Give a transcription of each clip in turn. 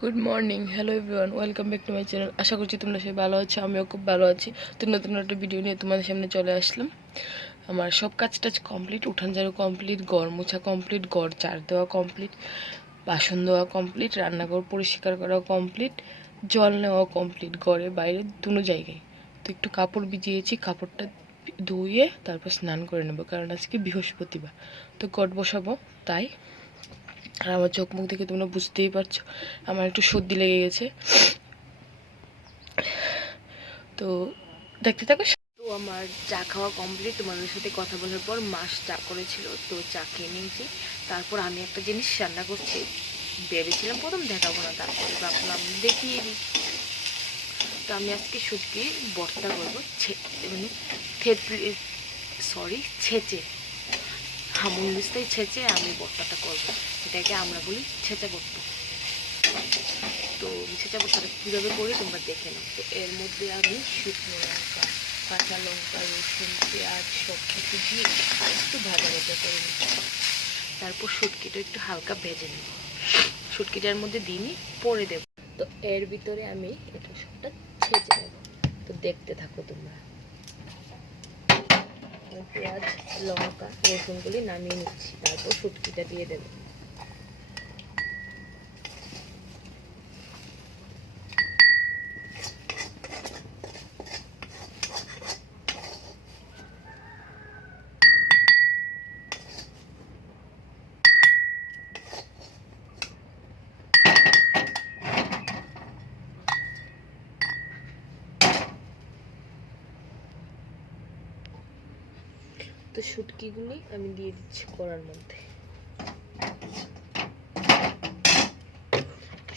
Good morning, hello everyone, welcome back to my channel. আশা করছি তোমরা সবাই ভালো আছো, আমিও খুব ভালো আছি। তো নতুন একটা ভিডিও নিয়ে তোমাদের সামনে চলে আসলাম। আমার সব কাজ টাজ কমপ্লিট, উঠান ঝাড়ু কমপ্লিট, ঘর মোছা কমপ্লিট, ঘর ঝাড় দেওয়া কমপ্লিট, বাসন ধোয়া কমপ্লিট, রান্নাঘর পরিষ্কার করা কমপ্লিট, জল নেওয়া কমপ্লিট, ঘরে বাইরে দুনো জায়গায়। তো একটু কাপড় ভিজিয়েছি, কাপড়টা ধুয়ে তারপর স্নান করে নেবো, কারণ আজকে বৃহস্পতিবার, তো ঘট বসাবো তাই। আর আমার চোখ মুখ দেখে তোমরা বুঝতেই পারছো আমার একটু সর্দি লেগে গেছে। তো দেখতে থাকো। তো আমার চা খাওয়া কমপ্লিট। তোমাদের সাথে কথা বলার পর মাস চা করেছিল, তো চা খেয়ে নিয়েছি। তারপর আমি একটা জিনিস রান্না করছি, ভেবেছিলাম প্রথম দেখাবো না, তারপরে ভাবলাম দেখিয়ে দিই। তো আমি আজকে শুটকি ভর্তা করবো, মানে ছেঁচে, হামুন্দিস্তায় ছেঁচে আমি ভর্তাটা করবো। এটাকে আমরা বলি ছেঁচা ভর্তা। তো ছেঁচা ভর্তাটা কীভাবে করি তোমরা দেখে নাও। তো এর মধ্যে আমি শুকনো লঙ্কা, কাঁচা লঙ্কা, রসুন, পেঁয়াজ সব কিছু দিয়ে একটু ভাজা ভাজা করে নিই। তারপর শুটকিটা একটু হালকা ভেজে নেব, শুটকিটার মধ্যে দিয়ে নিই, পরে দেব। তো এর ভিতরে আমি এটা সবটা ছেঁচে নেব। তো দেখতে থাকো তোমরা। পেঁয়াজ, লঙ্কা, রসুনগুলি নামিয়ে নিচ্ছি, তারপর শুটকিটা দিয়ে দেবো। তো শুটকিগুলি আমি দিয়ে দিচ্ছি কড়ার মধ্যে।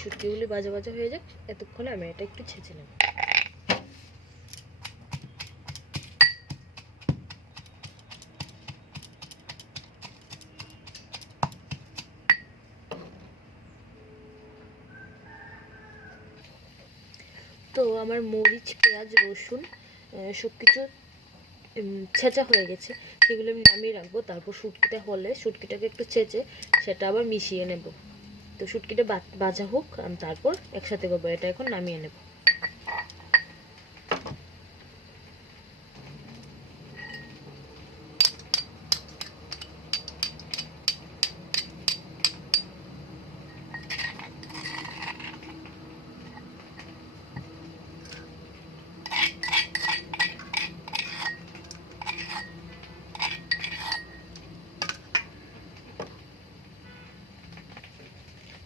শুটকিগুলি ভাজা ভাজা হয়ে যাক, এতক্ষণে আমি এটা একটু ছেঁচে নেব। তো আমার মরিচ, পেঁয়াজ, রসুন সব কিছু ছেঁচা হয়ে গেছে, সেগুলো আমি নামিয়ে রাখবো। তারপর শুটকিটা হলে শুটকিটাকে একটু ছেঁচে সেটা আবার মিশিয়ে নেব। তো শুটকিটা ভাজা হোক, আমি তারপর একসাথে করবো। এটা এখন নামিয়ে নেব।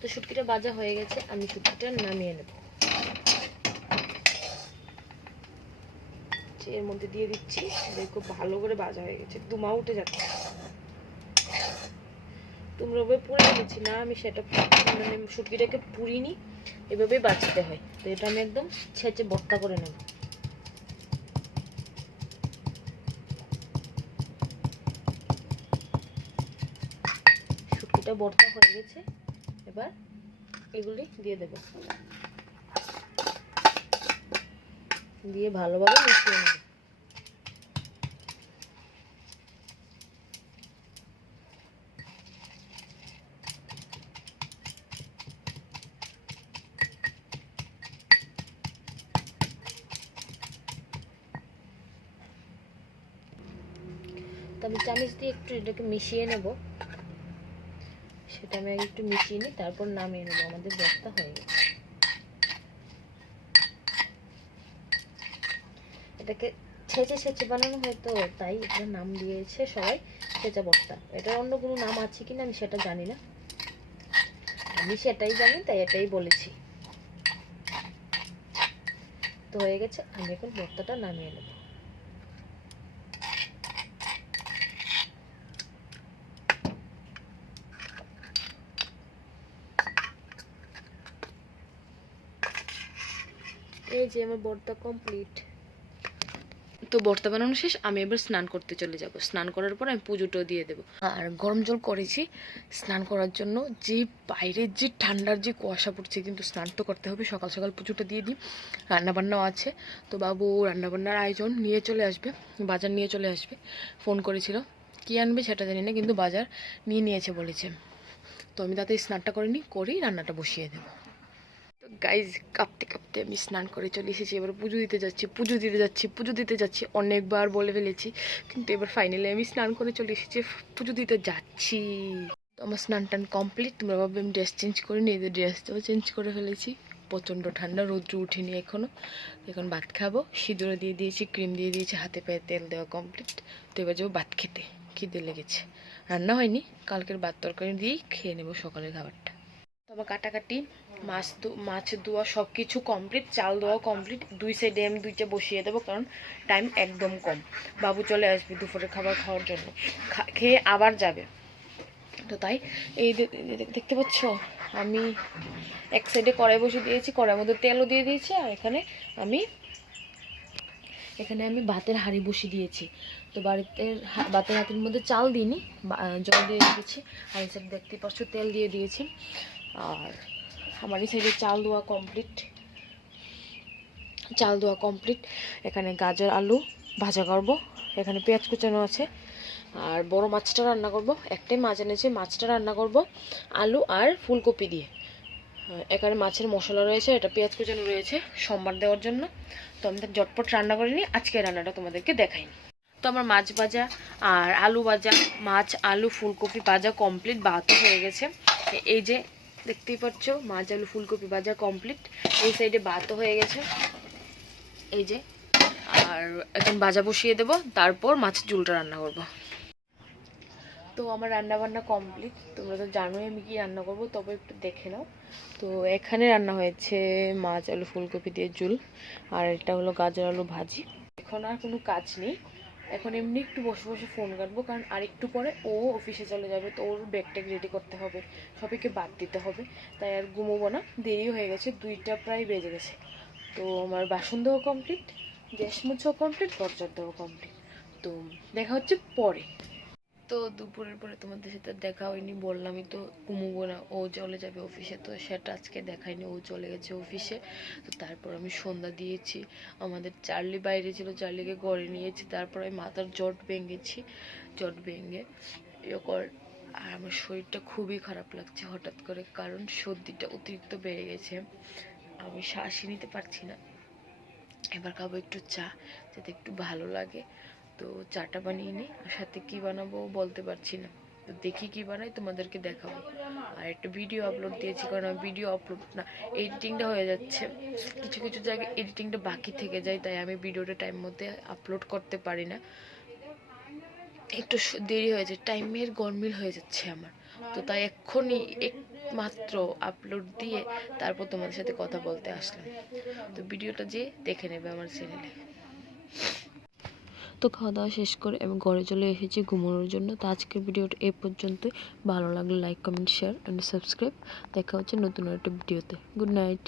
তো শুটকিটা ভাজা হয়ে গেছে, আমি শুটকিটা নামিয়ে নেব। এর মধ্যে দিয়ে দিচ্ছি, দেখো ভালো করে ভাজা হয়ে গেছে, ধোঁয়া উঠে যাচ্ছে। তোমরা ওভাবে পুড়ে গেছি না, আমি সেটা মানে শুটকিটাকে পুড়িনি, এভাবেই বাঁচতে হয়। তো এটা আমি একদম ছেঁচে ভর্তা করে নেব। শুটকিটা ভর্তা হয়ে গেছে, এবার এগুলি দিয়ে দেব, দিয়ে ভালোভাবে মিশিয়ে নেব। তো আমি চামচ দিয়ে একটু এটাকে মিশিয়ে নেব, সেটা আমি একটু মিশিয়ে নিই, তারপর নামিয়ে নেব। আমাদের ভর্তা হয়ে গেছে। এটাকে ছেঁচে ছেঁচে বানানো হয়, তো তাই এটার নাম দিয়েছে সবাই ছেঁচা ভর্তা। এটার অন্য কোনো নাম আছে কিনা আমি সেটা জানি না, আমি সেটাই জানি তাই এটাই বলেছি। তো হয়ে গেছে, আমি এখন ভর্তাটা নামিয়ে নেব। এই যে আমার ভর্তা কমপ্লিট। তো ভর্তা বানানো শেষ, আমি এবার স্নান করতে চলে যাব। স্নান করার পর আমি পুজোটাও দিয়ে দেবো। আর গরম জল করেছি স্নান করার জন্য, যে বাইরের যে ঠান্ডার যে কুয়াশা পড়ছে, কিন্তু স্নান তো করতে হবে। সকাল সকাল পুজোটা দিয়ে দিই, রান্নাবান্নাও আছে। তো বাবু রান্নাবান্নার আয়োজন নিয়ে চলে আসবে, বাজার নিয়ে চলে আসবে। ফোন করেছিল, কী আনবে সেটা জানি না, কিন্তু বাজার নিয়ে নিয়েছে বলেছে। তো আমি তাতে স্নানটা করে নিই, করেই রান্নাটা বসিয়ে দেবো। গাইজ কাঁপতে কাঁপতে আমি স্নান করে চলে এসেছি। এবার পুজো দিতে যাচ্ছি অনেকবার বলে ফেলেছি, কিন্তু এবার ফাইনালি আমি স্নান করে চলে এসেছি, পুজো দিতে যাচ্ছি। তো আমার স্নান টান কমপ্লিট। তোমরা ভাববে আমি ড্রেস চেঞ্জ করিনি, এদের ড্রেসটাও চেঞ্জ করে ফেলেছি। প্রচণ্ড ঠান্ডা, রৌদ্র উঠেনি এখনও। এখন ভাত খাবো, সিঁদুর দিয়ে দিয়েছি, ক্রিম দিয়ে দিয়েছি, হাতে পায়ে তেল দেওয়া কমপ্লিট। তো এবার যাবো ভাত খেতে, খিদে লেগেছে। রান্না হয়নি, কালকের ভাত তরকারি দিয়েই খেয়ে নেবো সকালের খাবারটা। তো আমার কাটাকাটি, মাছ ধোয়া সব কিছু কমপ্লিট, চাল ধোয়া কমপ্লিট। দুই সাইডে আমি দুইটা বসিয়ে দেবো, কারণ টাইম একদম কম। বাবু চলে আসবে দুপুরের খাবার খাওয়ার জন্য, খেয়ে আবার যাবে। তো তাই এই দেখতে পাচ্ছ, আমি এক সাইডে কড়াই বসিয়ে দিয়েছি, কড়াইয়ের মধ্যে তেলও দিয়ে দিয়েছি। আর এখানে আমি ভাতের হাঁড়ি বসিয়ে দিয়েছি। তো ভাতের হাঁড়ির মধ্যে চাল দিইনি, জল দিয়ে দিয়েছি। আর এই সাইড দেখতে পাচ্ছ তেল দিয়ে দিয়েছি। আর আমার এই সাইডে চাল ধোয়া কমপ্লিট। এখানে গাজর আলু ভাজা করব, এখানে পেঁয়াজ কুচানো আছে। আর বড় মাছটা রান্না করব, একটাই মাছ এনেছি, মাছটা রান্না করব আলু আর ফুলকপি দিয়ে। এখানে মাছের মশলা রয়েছে, এটা পেঁয়াজ কুচানো রয়েছে সোমবার দেওয়ার জন্য। তো আমি ঝটপট রান্না করিনি, আজকে রান্নাটা তোমাদেরকে দেখাইনি। তো আমার মাছ ভাজা আর আলু ভাজা, মাছ আলু ফুলকপি ভাজা কমপ্লিট, ভাতও হয়ে গেছে। এই যে দেখতেই পাচ্ছ, মাছ আলু ফুলকপি ভাজা কমপ্লিট। এই সাইডে ভাতও হয়ে গেছে, এই যে। আর এখন ভাজা বসিয়ে দেবো, তারপর মাছের ঝোলটা রান্না করব। তো আমার রান্না বান্না কমপ্লিট। তোমরা তো জানোই আমি কি রান্না করব, তবে একটু দেখে নাও। তো এখানে রান্না হয়েছে মাছ আলু ফুলকপি দিয়ে ঝোল, আর এটা হলো গাজর আলু ভাজি। এখন আর কোনো কাজ নেই, এখন এমনি একটু বসে বসে ফোন কাটবো, কারণ আর একটু পরে ও অফিসে চলে যাবে। তো ওর ব্যাগ রেডি করতে হবে, সবাইকে বাদ দিতে হবে। তাই আর ঘুমোবো না, দেরি হয়ে গেছে, 2টা প্রায় বেজে গেছে। তো আমার বাসন দেওয়া কমপ্লিট, গ্যাস মুছাও কমপ্লিট, দরজার দেওয়া কমপ্লিট। তো দেখা হচ্ছে পরে। তো দুপুরের পরে তোমাদের সাথে দেখা হয়নি, বললামই তো ঘুমোবো না, ও চলে যাবে অফিসে। তো সেটা আজকে দেখায়নি, ও চলে গেছে অফিসে। তো তারপর আমি সন্ধ্যা দিয়েছি। আমাদের চার্লি বাইরে ছিল, চার্লিকে ঘরে নিয়েছি। তারপর আমি মাথার জট ভেঙে আর আমার শরীরটা খুবই খারাপ লাগছে হঠাৎ করে, কারণ সর্দিটা অতিরিক্ত বেড়ে গেছে। আমি শ্বাসই নিতে পারছি না। এবার খাবো একটু চা, যাতে একটু ভালো লাগে। তো চাটা বানিয়ে নিই, আর সাথে কী বানাবো বলতে পারছি না। তো দেখি কি বানাই, তোমাদেরকে দেখাবো। আর একটা ভিডিও আপলোড দিয়েছি, কারণ আমি ভিডিও আপলোড না, এডিটিংটা হয়ে যাচ্ছে, কিছু কিছু জায়গায় এডিটিংটা বাকি থেকে যায়, তাই আমি ভিডিওটা টাইম মধ্যে আপলোড করতে পারি না, একটু দেরি হয়ে যায়, টাইমের গরমিল হয়ে যাচ্ছে আমার। তো তাই এক্ষুনি একমাত্র আপলোড দিয়ে তারপর তোমাদের সাথে কথা বলতে আসলাম। তো ভিডিওটা যে দেখে নেবে আমার চ্যানেলে। তো খাওয়া দাওয়া শেষ করে আমি ঘরে চলে এসেছি ঘুমানোর জন্য। তো আজকের ভিডিওটা এ পর্যন্তই। ভালো লাগলে like comment share and subscribe. দেখা হচ্ছে নতুন একটা ভিডিওতে। Good night.